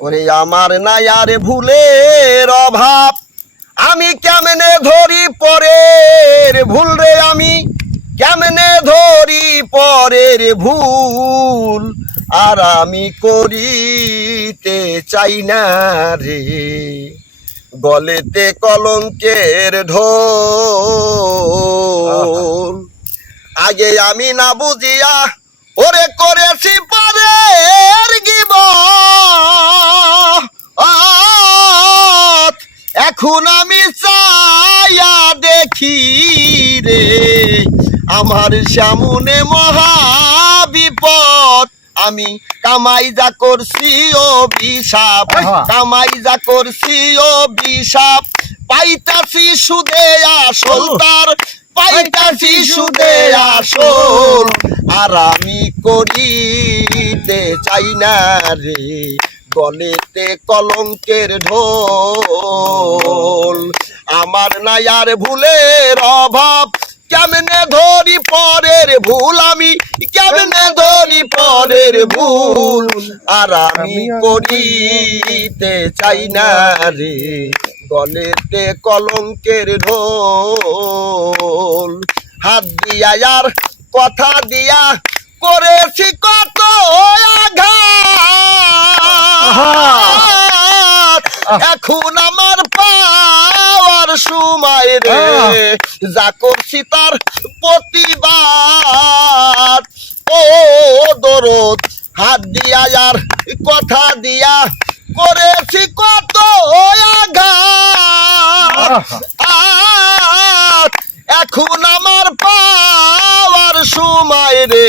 ওরে আমার নাই আর ভুলের অভাব আমি কেমনে ধরি পরের ভুল রে আমি? কেমনে ধরি পরের ভুল? আর আমি করিতে চাই না রে। গলেতে কলঙ্কের ঢোল। আগে আমি না বুঝিয়া ওরে এখন আমি চাইয়া দেখি রে। আমার সামনে মহা বিপদ আমি কামাই যা করছি ও বিষাপ কামাই যা করছি ও বিষাপ পাইতাছি সুদে আসল তার। পাইতাছি সুদে আসল। আর আমি করিতে চাই না রে। গলেতে কলঙ্কের ঢোল। আমার নাই আর ভুলের অভাব কেমনে ধরি পরের ভুল? আমি কেমনে ধরি পরের ভুল? আর আমি করিতে চাই না রে। গলেতে কলঙ্কের ঢোল। হাত দিয়া আর কথা দিয়া করেছি কত আঘাত এখন আমার পাওয়ার সময় রে যা করছি তার প্রতিবাদ। ও দরদ হাত দিয়া আর কথা দিয়া করেছি কত আঘাত। এখন আমার পাওয়ার সময় রে।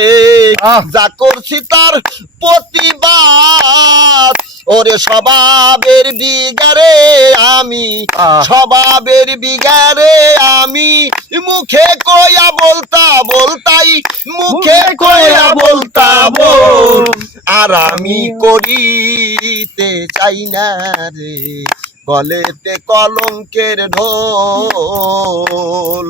যা করছি তার প্রতিবাদ। ওরে স্বভাবের বিগারে আমি। স্বভাবের বিগারে আমি মুখে কয়া বলতা বলতাই মুখে কয়া বলতা বল। আর আমি করিতে চাই না রে গলেতে কলঙ্কের ঢোল।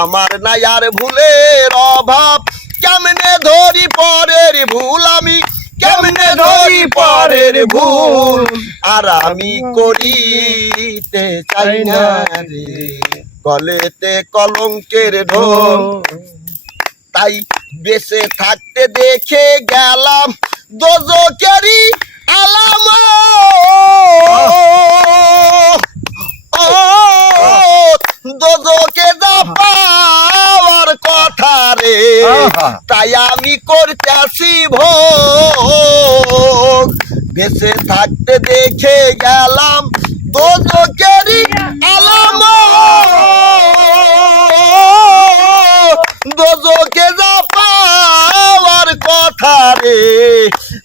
আমার নাই আর ভুলের অভাব কেমনে ধরি পরের ভুল আমি? কেমনে ধরি পরের ভুল? আর আমি করিতে চাই না রে। গলেতে কলঙ্কের ঢোল। তাই বেসে থাকতে দেখে গেলাম দোজো দোজকেরি আলাম তাই আমি করতেছি ভোগ। বেঁচে থাকতে দেখে গেলাম দোজকেরি আলাম। দোজকে যা পাওয়ার কথা রে,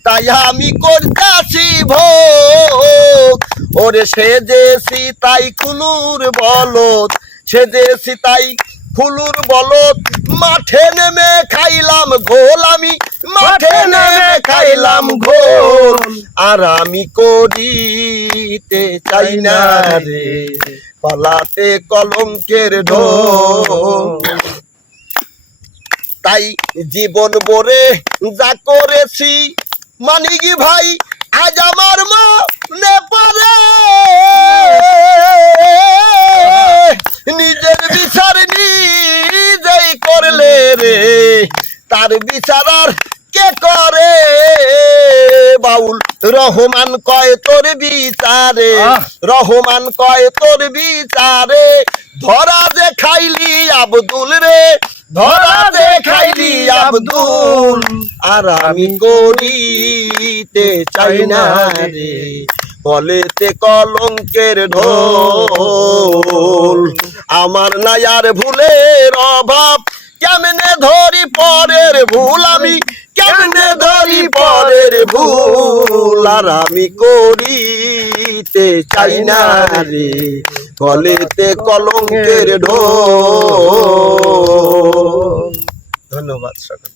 তাই আমি করতেছি ভোগ। ওরে সেজেছি তাই কুনুর বলত সেজেছি তাই খুলুর বলত মাঠে নেমে খাইলাম ঘোল আমি। মাঠে নেমে খাইলাম ঘোল। আর আমি করিতে চাই না রে। পালাতে কলঙ্কের ঢোল। তাই জীবন বরে যা করেছি মানি কি ভাই আজ আমার মনে পড়ে। বাউল রহমান কয় তোর বিচারে রহমান কয় তোর বিচারে ধরা যে খাইলি আব্দুল রে ধরা যে খাইলি আব্দুল আর আমি করিতে চাই না রে। কলঙ্কের ঢোল আমার নাই আর ভুলের অভাব কেমনে ধরি পরের ভুল আমি? আমি করিতে চাই না রে। কলেতে কলঙ্কের ঢো ধন্যবাদ সকল